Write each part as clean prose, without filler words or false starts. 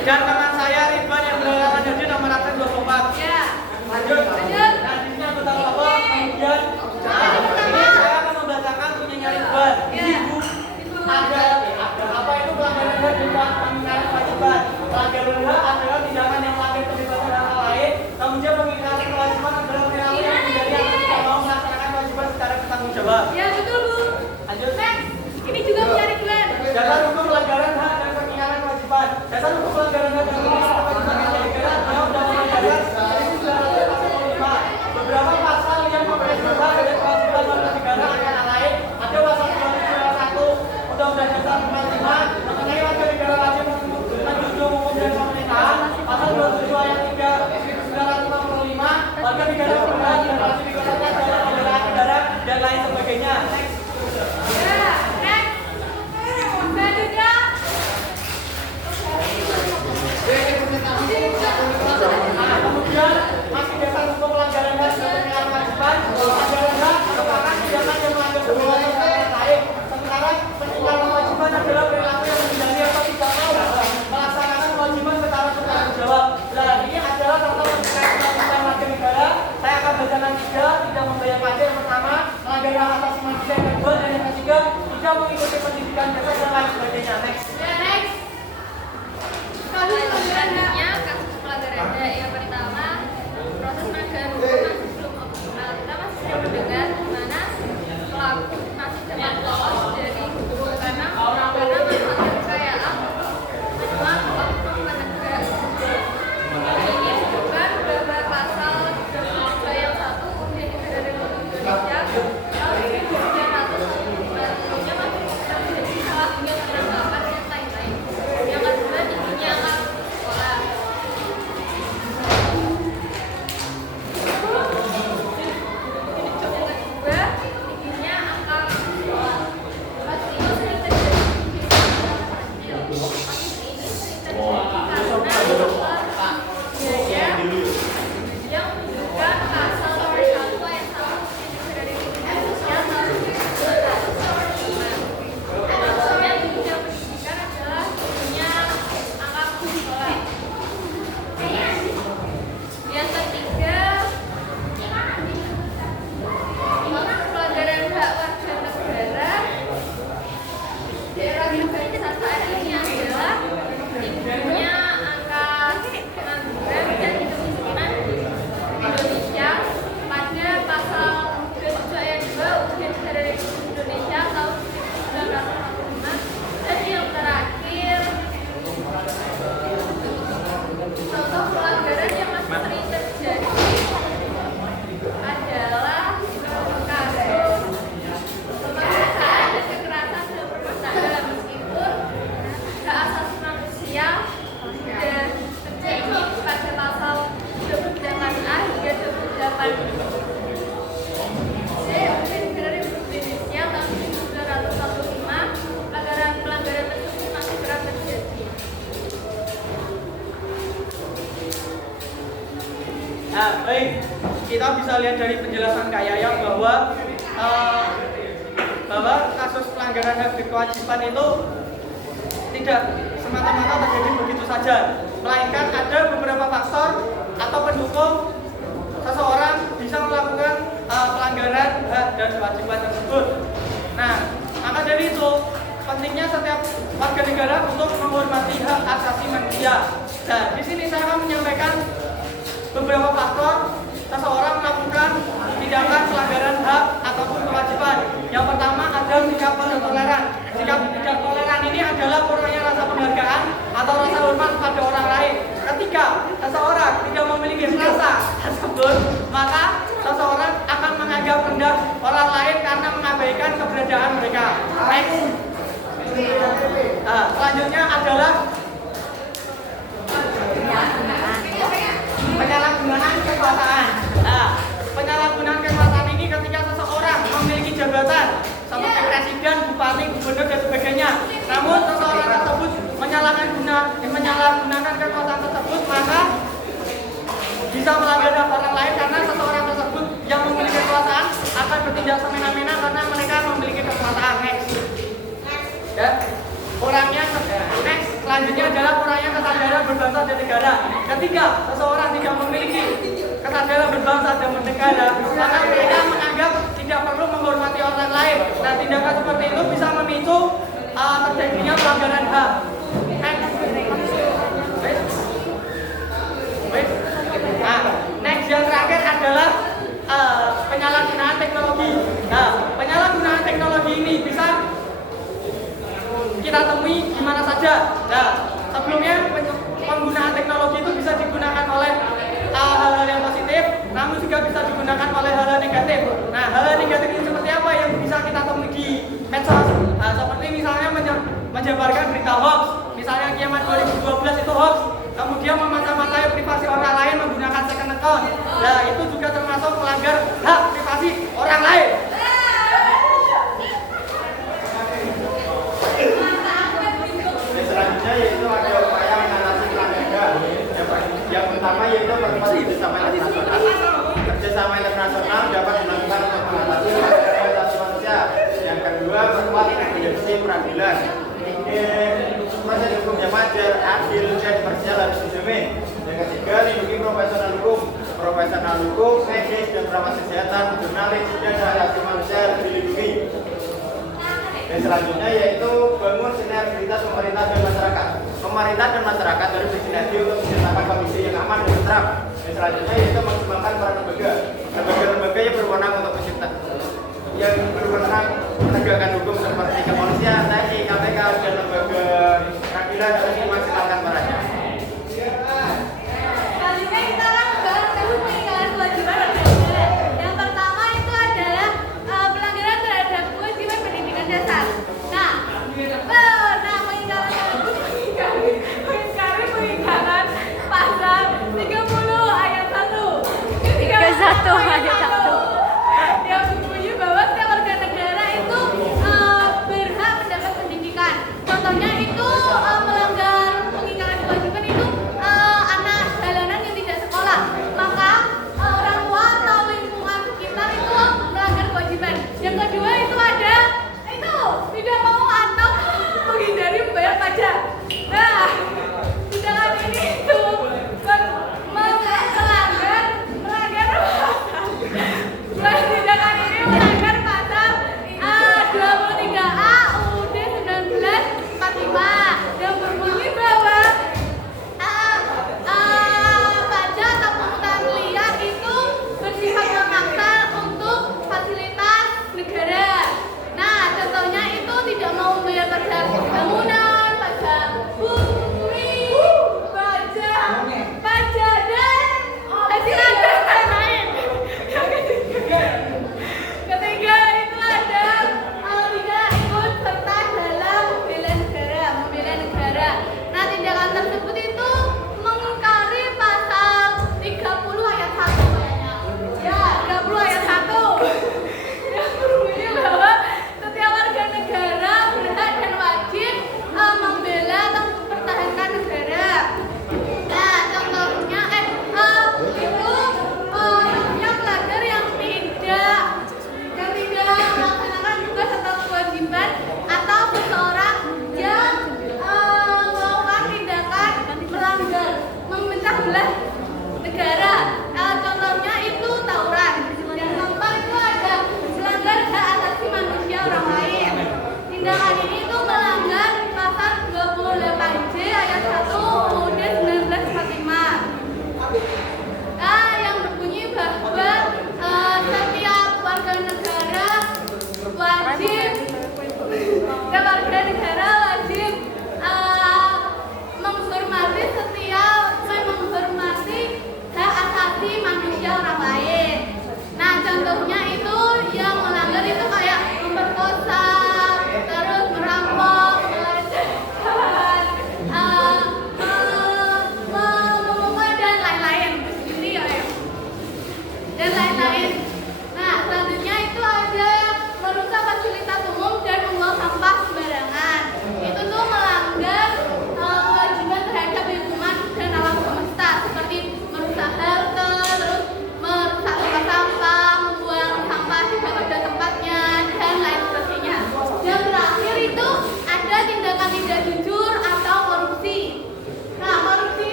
Dan teman saya Ridwan yang berhalangan hadir nomor absen 24. Ya. Lanjut. Nah, di sini anggota kelompok kemudian ini saya akan membacakan punyanya Ridwan. Ibu ada apa itu pelanggaran hak dan pengingkaran kewajiban. Pelanggaran hak adalah tindakan yang melanggar kebebasan orang lain. Kemudian pengingkaran kewajiban adalah perilaku yang menjadi yang tidak mau melaksanakan kewajiban secara bertanggung jawab. Ya, betul, Bu. Lanjut. Ini juga mencari Glenn. Dasar hukum pelanggaran hak dan pengingkaran kewajiban. Dasar hukum pelanggaran hak dan pengingkaran kewajiban yang negara adalah Undang-Undang Dasar 1945. Beberapa pasal yang memberi hak dan kewajiban warga negara antara lain ada pasal 271 Undang-Undang Dasar 45 mengenai warga negara wajib menjunjung hukum dan pemerintahan. Pasal 27 ayat 3 1945 warga negara berhak dan wajib ikutserta dalam pembelaan negara dan lain sebagainya. Ya, next. Selanjutnya. Nah, kemudian masih dasar hukum pelanggaran hak dan pengingkaran kewajiban. Pelanggaran hak merupakan tindakan yang melanggar kebebasan orang lain. Sementara pengingkaran kewajiban adalah perilaku yang menghindari atau tidak mau melaksanakan kewajiban secara bertanggung jawab. Nah, ini adalah contoh pengingkaran kewajiban warga negara. Saya akan bacakan tiga, tidak membayar pajak. Yang pertama, melanggar hak asasi manusia. Yang kedua dan yang ketiga, tidak mengikuti pendidikan dasar dan lain sebagainya. Next. Ya, next. Selanjutnya kasus pelanggaran HAM yang pertama, proses penegakan hukum masih belum optimal. Kita masih sering mendengar di mana pelaku masih dapat lolos dari hukum karena masalah kekayaan memang oknum penegak hukum. Ini disebutkan beberapa pasal 22 yang 1 Undang Negara Republik Indonesia tahun 1945 masih terjadi salah dengan penangkapan dan lain-lain. Yang kedua, tingginya angka sekolah. Yang kedua, tingginya angka sekolah. Kasus ini sering terjadi di kecil. Kasus ini sering terjadi karena biaya yang menunjukkan pasal nomor 1 ayat 1 Undang-Undang Indonesia tahun 1945. Maksudnya di bidang pendidikan adalah tingginya angka putus sekolah. Yang ketiga, pelanggaran hak warga negara daerah organisasi saat ini adalah tingginya angka pengangguran dan kemiskinan di Indonesia pada pasal 27 ayat 2 Undang-Undang Negara Republik Indonesia tahun 1945. Dan yang terakhir, contoh pelanggaran yang masih sering terjadi adalah kasus pemaksaan dan kekerasan dalam rumah tangga. Meskipun hak asasi manusia sudah terjadi pada pasal 28A hingga 28 C Undang-Undang Negara Republik Indonesia tahun 1945, pelanggaran tersebut masih kerap terjadi. Nah, baik, kita bisa lihat dari penjelasan Kak Yaya bahwa kasus pelanggaran hak dan kewajiban itu tidak semata-mata terjadi begitu saja, melainkan ada beberapa faktor atau pendukung seseorang bisa melakukan pelanggaran hak dan kewajiban tersebut. Nah, maka dari itu pentingnya setiap warga negara untuk menghormati hak asasi manusia. Nah, di sini saya akan menyampaikan beberapa faktor seseorang melakukan tindakan pelanggaran hak ataupun kewajiban. Yang pertama ada sikap tidak toleran. Sikap tidak toleran ini adalah kurangnya rasa penghargaan atau rasa hormat pada orang lain. Ketika seseorang tidak memiliki rasa tersebut, maka seseorang akan menganggap rendah orang lain karena mengabaikan keberadaan mereka. Next. Selanjutnya adalah penyalahgunaan kekuasaan. Nah, penyalahgunaan kekuasaan ini ketika seseorang memiliki jabatan seperti presiden, bupati, gubernur dan sebagainya. Namun seseorang tersebut menyalahgunakan kekuasaan tersebut, maka bisa melanggar hak orang lain karena seseorang tersebut yang memiliki kekuasaan akan bertindak semena-mena karena mereka memiliki kekuasaan. Next. Ya. Kurangnya next. Selanjutnya adalah kurangnya kesadaran kesadaran berbangsa dan negara. Ketika seseorang tidak memiliki kesadaran berbangsa dan bernegara, maka mereka menganggap tidak perlu menghormati orang lain. Nah, tindakan seperti itu bisa memicu terjadinya pelanggaran HAM. Next yang terakhir adalah penyalahgunaan teknologi. Nah, penyalahgunaan teknologi ini bisa kita temui di mana saja. Nah, sebelumnya penggunaan teknologi itu bisa digunakan oleh hal-hal yang positif, namun juga bisa digunakan oleh hal-hal negatif. Nah, hal-hal negatif ini seperti apa yang bisa kita temui di medsos? Nah, seperti misalnya menjabarkan berita hoax, misalnya kiamat 2012 itu hoax, kemudian memata-matai privasi orang lain menggunakan second account. Nah, itu juga termasuk melanggar hak privasi orang lain. Selanjutnya yaitu ada upaya mengatasi pelanggaran. Yang pertama yaitu perluas kerjasama internasional. Kerjasama internasional dapat dilakukan untuk mengatasi pelanggaran hak asasi manusia. Yang kedua, perkuat independensi peradilan. Proses hukum yang wajar, adil, dan imparsial harus dijamin. Yang ketiga, lindungi profesional hukum. Profesional hukum, medis, dan perawat kesehatan, jurnalis, dan hak asasi manusia harus dilindungi. Dan selanjutnya yaitu bangun sinergitas pemerintah dan masyarakat. Pemerintah dan masyarakat harus bersinergi untuk menciptakan kondisi yang aman dan tentram. Dan selanjutnya yaitu maksimalkan peran lembaga. Lembaga-lembaga yang berwenang untuk menciptakan yang berwenang menegakkan hukum seperti kepolisian, TNI, KPK, dan lembaga peradilan harus dimaksimalkan perannya. Selanjutnya kita akan membahas tentang peninggalan kewajiban warga negara. Yang pertama itu adalah pelanggaran terhadap kewajiban pendidikan dasar. Nah, peninggalan pasal 30 ayat 1. 31 ayat 1. Yang berbunyi bahwa setiap warga negara itu berhak mendapat pendidikan. Contohnya ini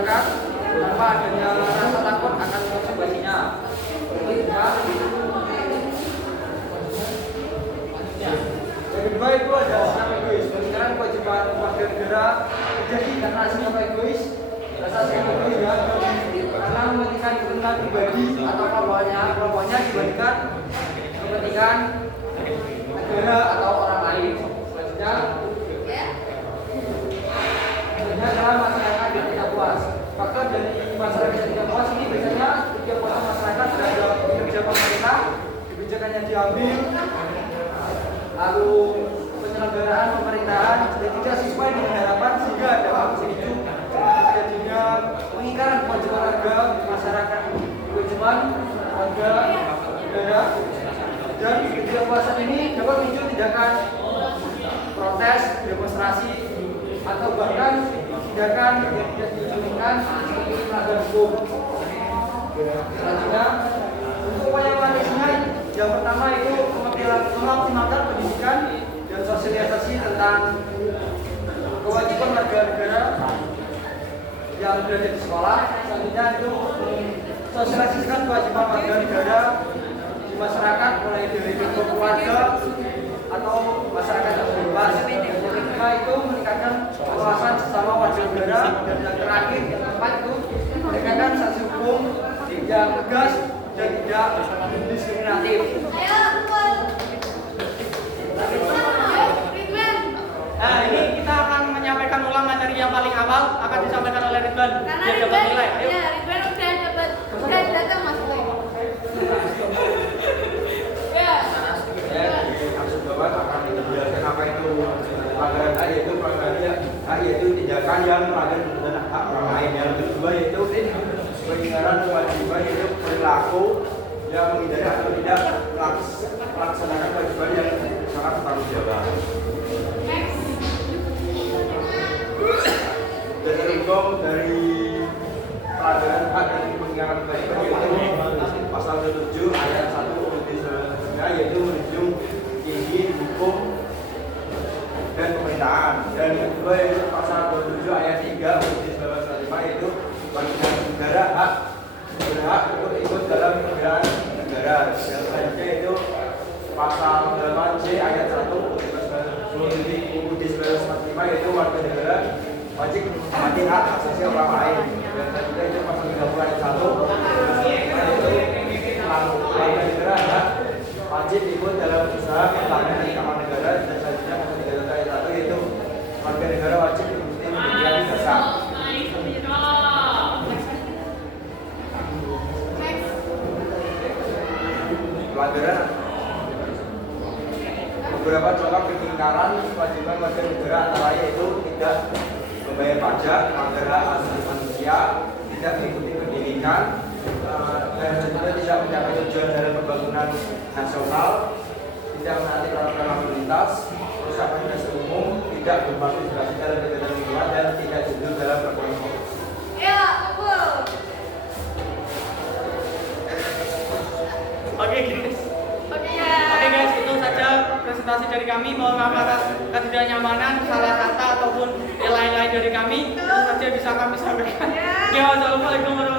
masyarakat tanpa adanya rasa takut akan konsekuensinya. Yang kedua itu ada sikap egois. Peningkatan kewajiban warga negara terjadi karena sikap egois. Rasa sikap egois ya, karena mementingkan kepentingan pribadi atau kelompoknya dibandingkan kepentingan negara atau orang lain. Selanjutnya adalah masyarakat yang tidak puas. Faktor dari masyarakat yang tidak puas ini biasanya ketidakpuasan masyarakat terhadap kinerja pemerintah, kebijakan yang diambil, lalu penyelenggaraan pemerintahan yang tidak sesuai dengan harapan, sehingga ada memicu terjadinya pengingkaran kewajiban warga masyarakat, kewajiban warga negara, dan ketidakpuasan ini dapat memicu tindakan protes, demonstrasi, atau bahkan tindakan yang tidak diinginkan seperti melanggar hukum. Selanjutnya, untuk upaya mengatasinya, yang pertama itu mengoptimalkan pendidikan dan sosialisasi tentang kewajiban warga negara yang berada di sekolah. Selanjutnya itu sosialisasikan kewajiban warga negara di masyarakat mulai dari bentuk keluarga atau masyarakat yang bebas. Yang kedua itu meningkatkan wawasan sesama warga negara, dan yang terakhir yang keempat itu meningkatkan sanksi hukum yang tegas dan tidak diskriminatif. Nah, ini kita akan menyampaikan ulang materi yang paling awal, akan disampaikan oleh Ridwan. Karena Dia dapat nilai. Ayo. ya, Ridwan udah datang Mas Boy. Ya. Maksud Bapak akan menjelaskan apa itu pelanggaran hak, yaitu pelanggaran hak yaitu tindakan yang melanggar kebebasan hak orang lain. Yang kedua yaitu pelanggaran kewajiban, yaitu perilaku yang menghindari atau tidak melaksanakan kewajiban yang sangat bertanggung jawab. Dan terhitung dari pelanggaran hak dan pelanggaran kewajiban yaitu pasal 27 ayat 1 yaitu menunjuk tinggi hukum dan pemerintahan. Dan yang kedua yaitu pasal 27 ayat 3 Uji 1945 yaitu bagi negara berhak untuk ikut dalam penyelenggaraan negara. Dan selanjutnya itu pasal 8C ayat 1 Uji 1945 yaitu warga negara wajib menghormati hak asasi orang lain. Dan selanjutnya itu pasal 30 ayat 1 warga negara hak wajib ikut dalam usaha pertahanan keamanan negara. Dan selanjutnya pasal 31 ayat 1 yaitu warga negara wajib mengikuti pendidikan dasar. Pelanggaran beberapa contoh pengingkaran kewajiban warga negara antara lain yaitu tidak membayar pajak, melanggar hak asasi manusia, tidak mengikuti pendidikan, dan selanjutnya tidak mencapai tujuan dalam pembangunan nasional, tidak menaati peraturan lalu lintas, merusak fasilitas umum, tidak berpartisipasi dalam kegiatan lingkungan, dan tidak jujur dalam berkomunikasi. Ya, betul. Oke guys. Oke guys, itu saja presentasi dari kami. Mohon maaf atas ketidaknyamanan, salah kata ataupun lain-lain dari kami. Itu saja bisa kami sampaikan. Ya, wassalamualaikum warahmatullahi wabarakatuh.